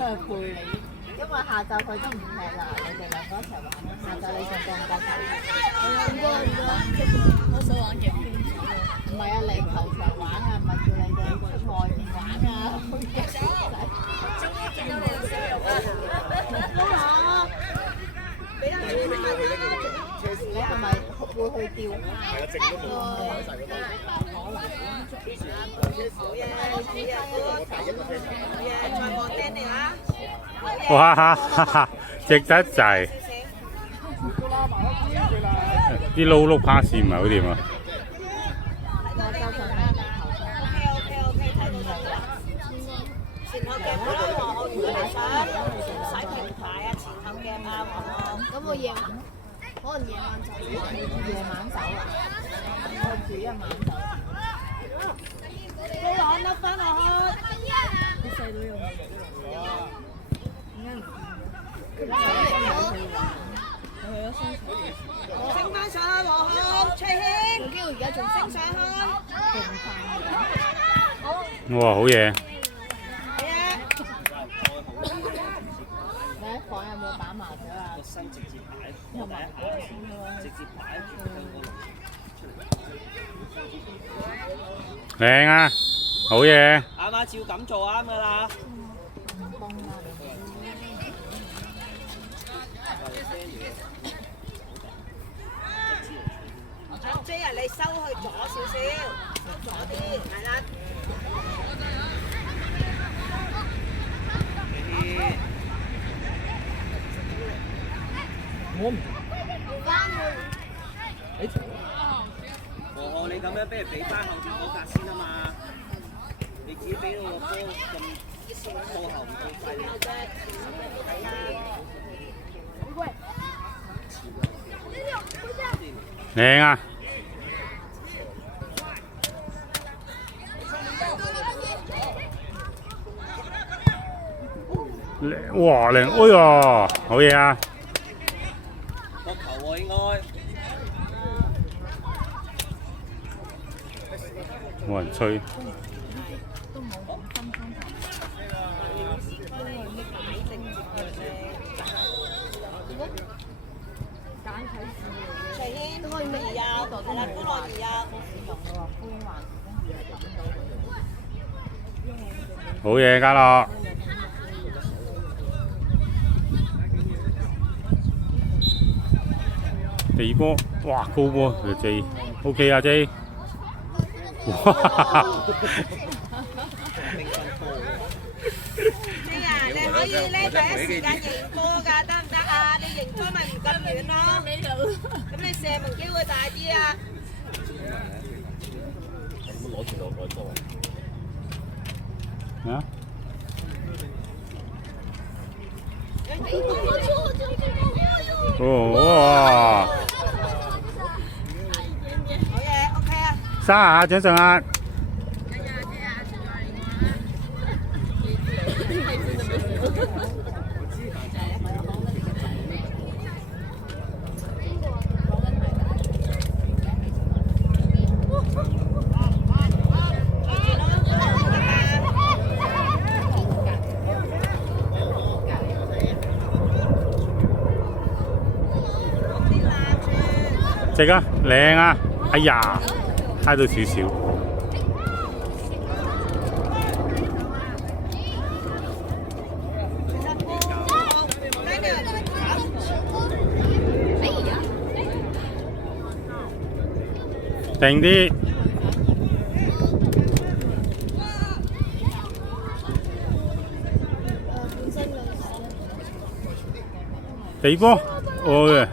佢係陪你，因為下晝佢都唔踢啦，你哋兩個一齊玩啦。下晝你仲夠唔夠球？我想玩嘅。唔係啊，嚟球場玩啊，唔係叫你哋去外面玩啊。終於見到你嘅笑容啦！你係咪會去釣蝦？係啊，剩都冇買晒嗰度。哇哈哈！值得滯。啲撈碌蝦線唔係好掂啊！前後鏡好啦，我如果你想洗平排啊，前後鏡啊，咁我夜晚可能夜晚走。夜晚走啊？我住一晚走。你攞得翻落去。你細佬有冇？升翻上去，黃浩、翠軒，有機會而家仲升上去。哇，好嘢！你喺房有冇打麻雀啊？個身直接擺，有埋牌先咯。直接擺。靚啊，好嘢！啱啱照咁做啱噶啦。J 啊，你收去左少少，左啲，係啦。我唔翻去。何你咁樣，不如俾翻後邊嗰格先啊嘛！你自己俾到個波咁過後唔到費啫。靚啊！哇靚！哎呀，好嘢啊！個球喎應該。冇人吹。隨軒，都可以乜嘢啊？係啦，歡樂兒啊！好嘢，家樂。第二波，哇高波佢 J，OK 啊 J。哇 J 啊，你可以咧第一時間贏波㗎，得唔得啊？你贏波咪唔咁遠咯。咁你射門機會大啲啊！攞住個改波。啊？哦哇！好嘢 ，OK 啊！沙下掌上壓。值啊，靚啊！哎呀，揩到少少。定啲。第二波，哦，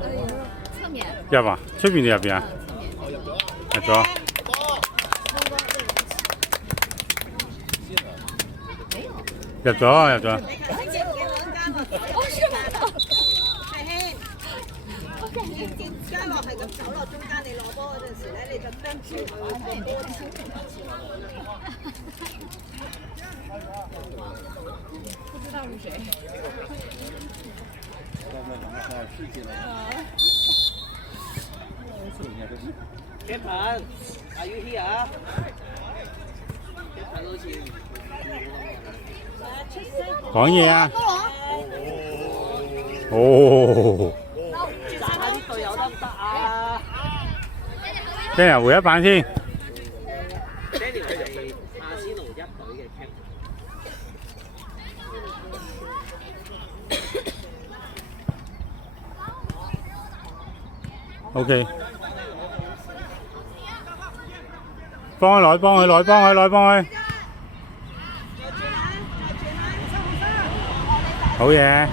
入啊？出邊定入邊啊？入咗。入咗，入咗。嘉樂係咁走落中間，你攞波嗰陣時咧，你就跟住佢個波前。不知道是誰。Captain, are you here? Captain 好似。講嘢啊！哦，讚下啲隊友得唔得啊聽日回一版先。 ？Daniel 係阿仙奴一隊嘅 captain。 OK， 幫佢來，幫佢來，幫佢來，幫佢。好嘢。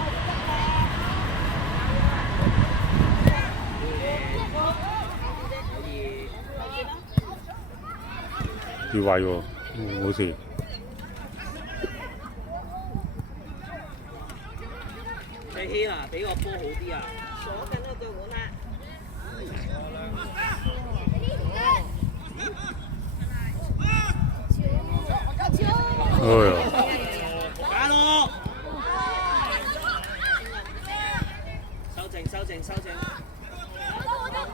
越位喎，冇事。你希啊，俾個波好啲啊！鎖緊個腳腕啦。 哎呦！加咯！收靜，收靜，收靜。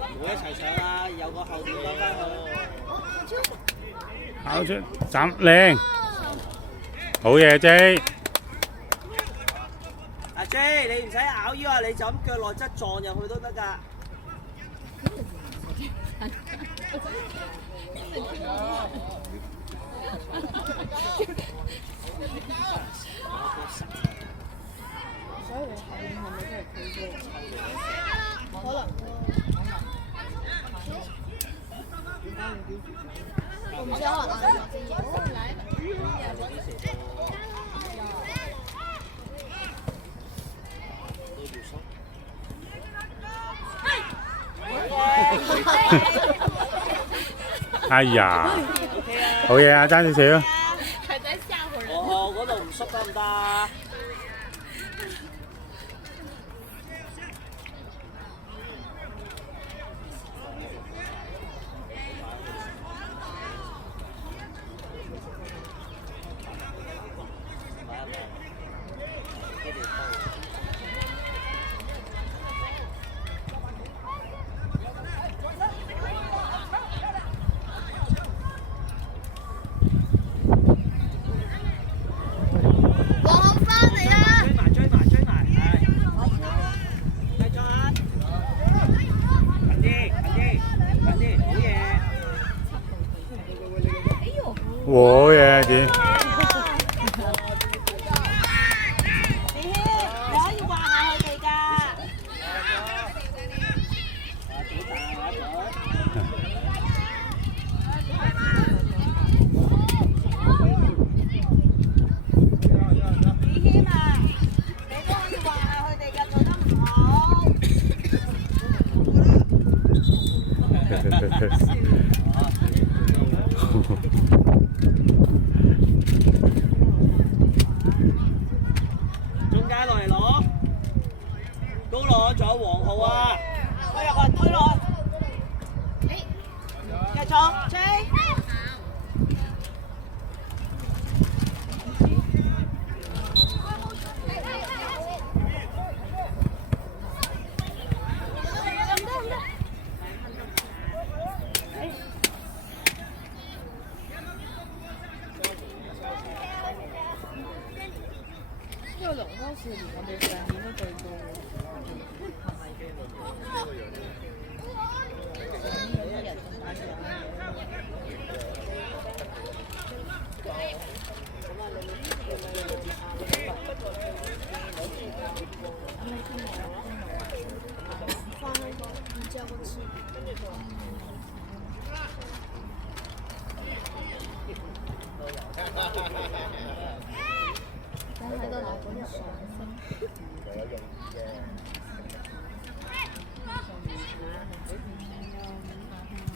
唔好一齊上啦，有個後邊幫翻佢。跑出，斬靚，好嘢 J。阿 J， 你唔使咬腰啊，你就咁腳內側撞入去都得㗎。所以你後面係咪都係佢嘅？可能。我唔知可能啱哎呀，好嘢啊，爭少少。哦，嗰度唔縮得唔得？好嘢，子。你可以話下佢哋㗎。子謙啊，你都可以話下佢哋㗎，做得唔好。中間落嚟攞，高朗仲有黃浩啊！推入去，推落去。繼續，追。呢個龍舟少年我哋上年都對過喎，係咪嘅？上年有一日仲打上但係都拿本上升。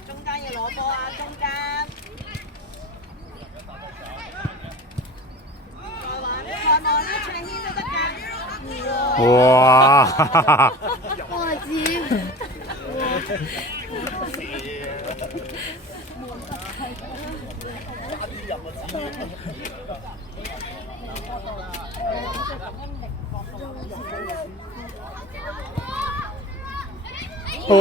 中間要攞波啊！中間。再望啦，卓軒都得㗎。哇！哇！子。哇！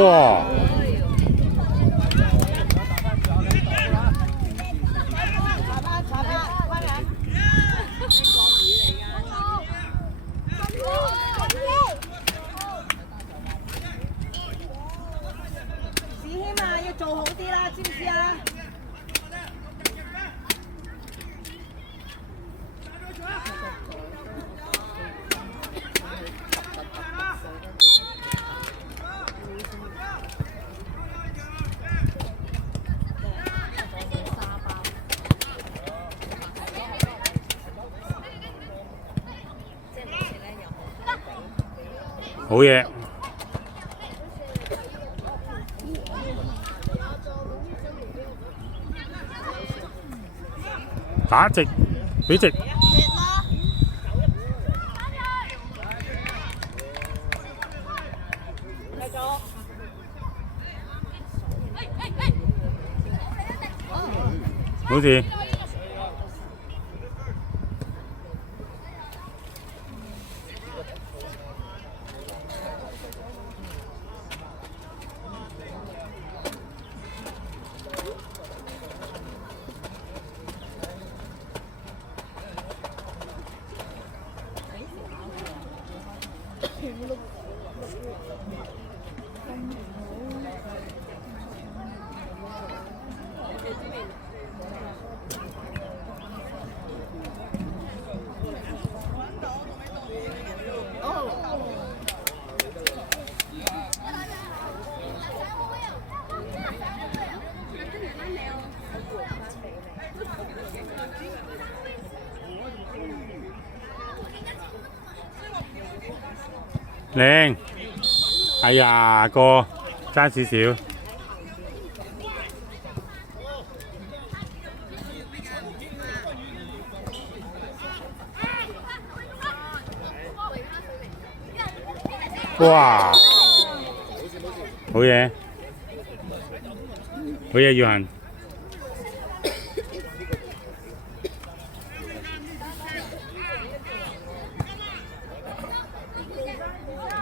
查吧，關人。好嘢，打直，俾直，冇事。靚，哎呀哥，爭少少。哇！好嘢，好嘢，耀恒。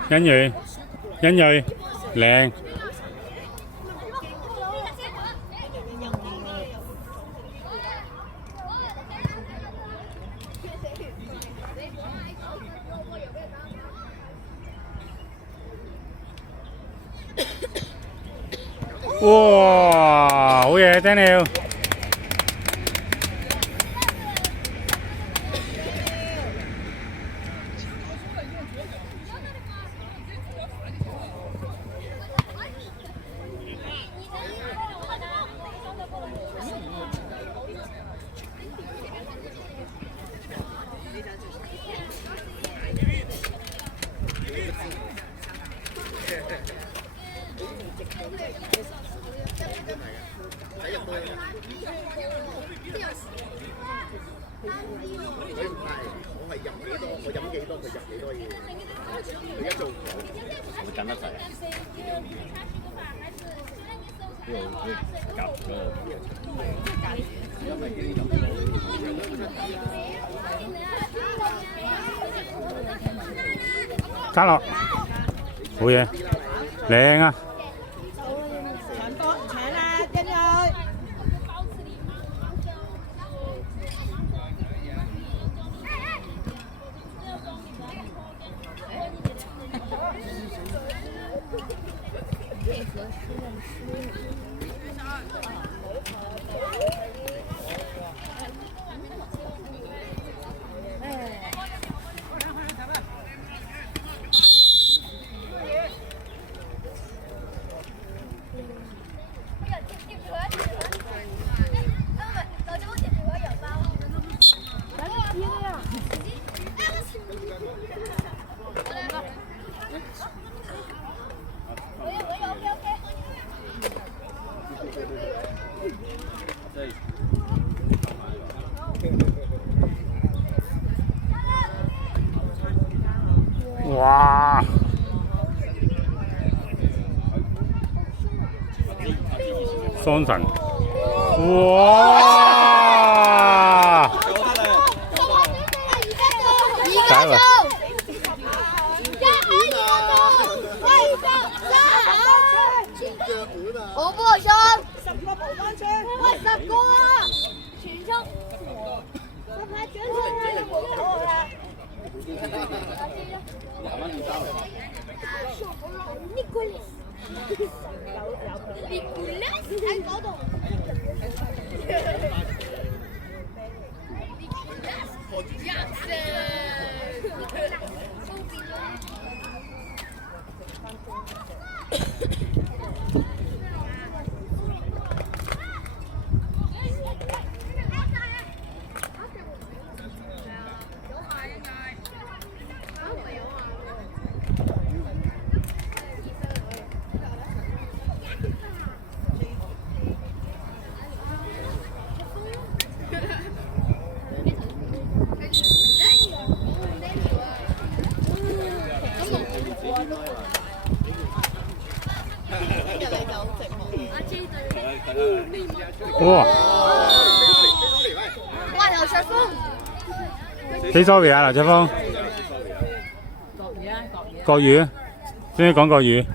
欣蕊，欣蕊，靚。哇！好嘢，Daniel。加落，好嘢，靚啊！哇！雙神，哇！加油！我不好笑。10個步翻車，喂，10個啊！全速。我拍獎啦！有冇好啦？Nicholas 喺嗰度。哇！哇，劉卓峰， Say sorry 啊，劉卓峰。國語，中意講國語。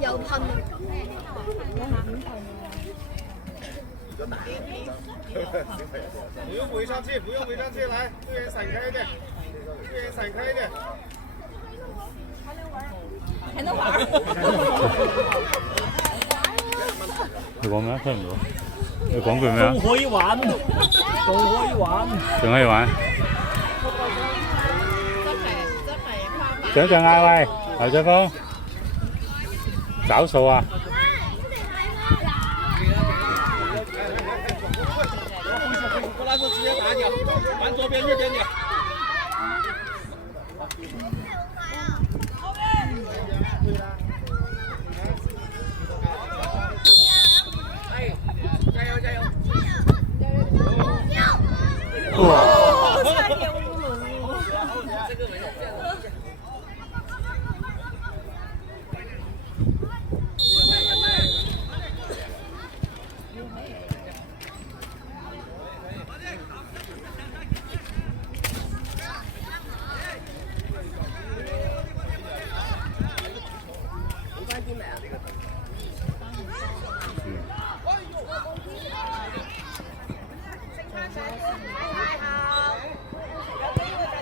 又噴。不用围上去，不用围上去，来，队员闪开一点，队员闪开一点。喺度玩。你講咩？聽唔到。你講句咩啊？仲可以玩，仲可以玩。仲可以玩。想象下喂，劉卓峰，找數啊！过来，就直接打你，往左边右边你。加油加油！哇！差点误了。这个没有。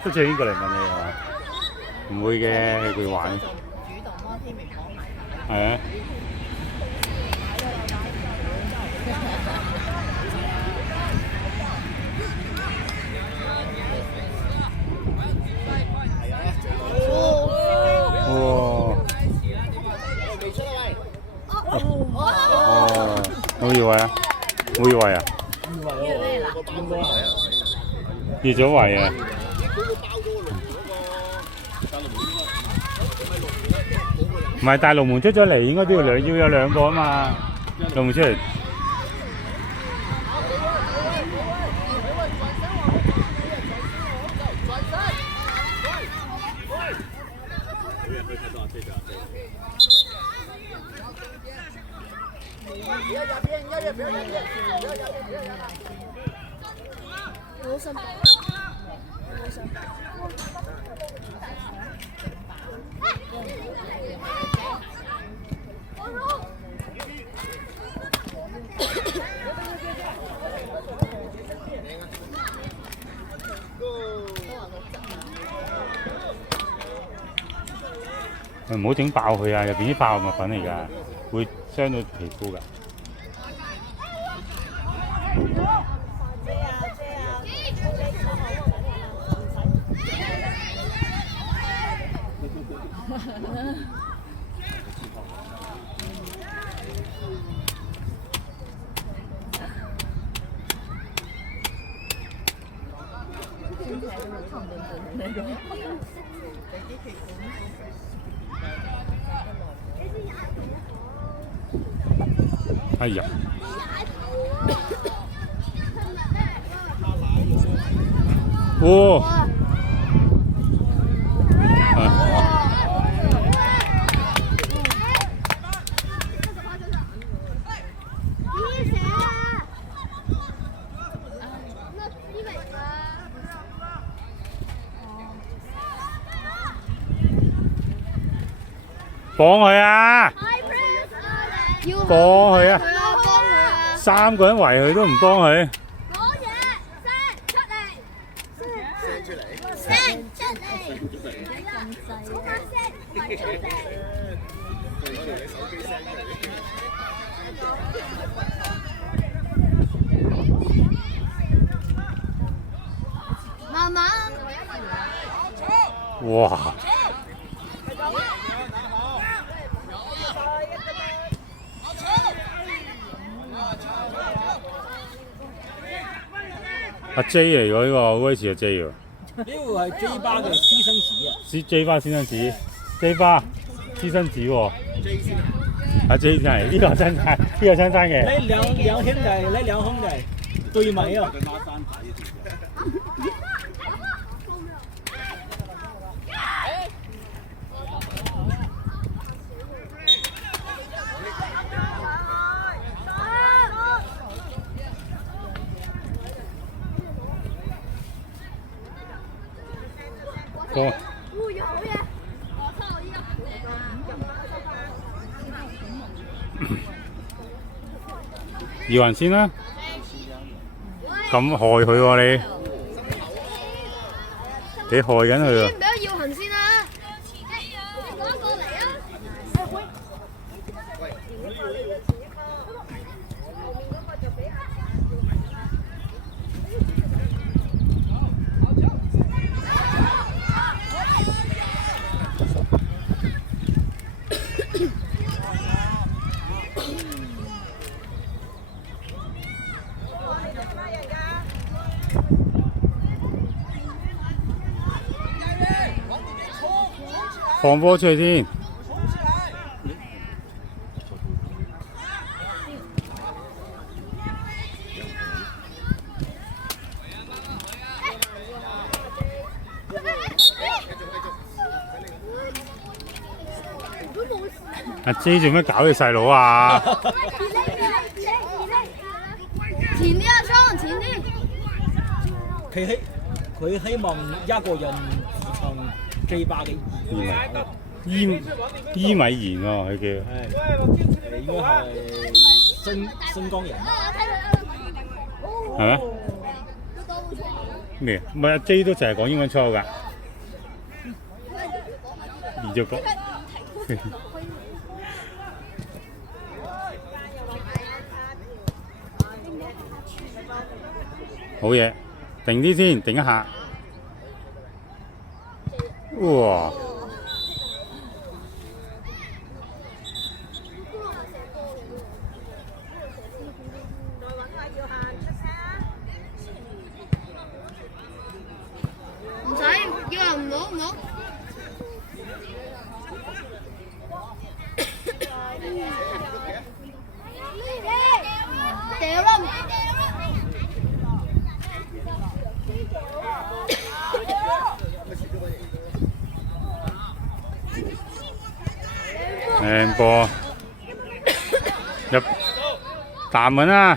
都似應過嚟問你係嘛？唔會嘅，佢會玩。主動咯，天明講埋。係啊。哦，好易位啊！好易位啊！越咗位啊！唔係，但係龍門出咗嚟，應該都要有兩個啊嘛。龍門出嚟。好辛苦，好辛苦。唔好整爆佢啊！入邊啲化學物品嚟㗎，會傷到皮膚㗎。哎呀！哇！幫佢啊！幫佢啊！三個人圍佢都唔幫佢。攞嘢，send出嚟，send出嚟，好快 send， 出嚟。慢慢。哇！阿 J 嚟喎，呢個好鬼似阿 J 喎。呢個係 J 巴嘅私生子啊！ J 巴先生子，J 巴私生子喎。阿 J 真係呢個親生，呢個親生嘅。呢兩兄弟，呢兩兄弟對米啊！過。搖人先啦，咁害佢喎你害緊佢喎。先俾佢搖行先啦，你講過嚟啊！放波出去先。阿 J 做咩搞你細佬啊？前啲阿雙，前啲。佢希望一個人自創J 巴嘅伊米賢喎，佢叫。應該係新疆人。係咩？咩？唔係阿 J 都成日講英文粗口㗎。而就講。好嘢，定啲先，定一下。哇！唔使，叫人唔好唔好。掉啦！靚波入大門啊！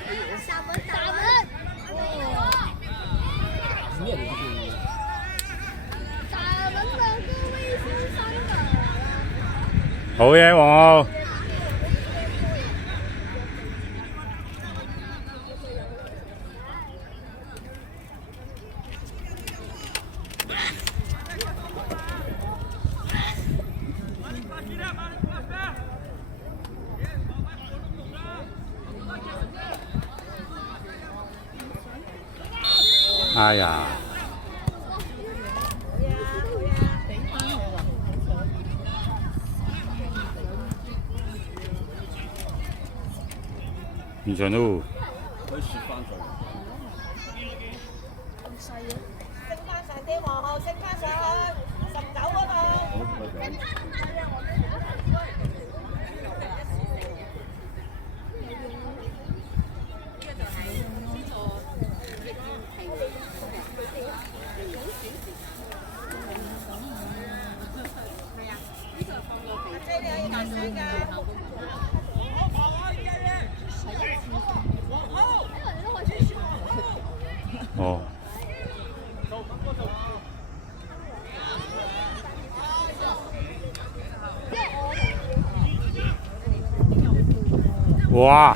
好嘢，黃浩！哎呀！唔上咯。可以説翻佢。升翻上啲皇后，升翻上去19嗰度。哦。哇！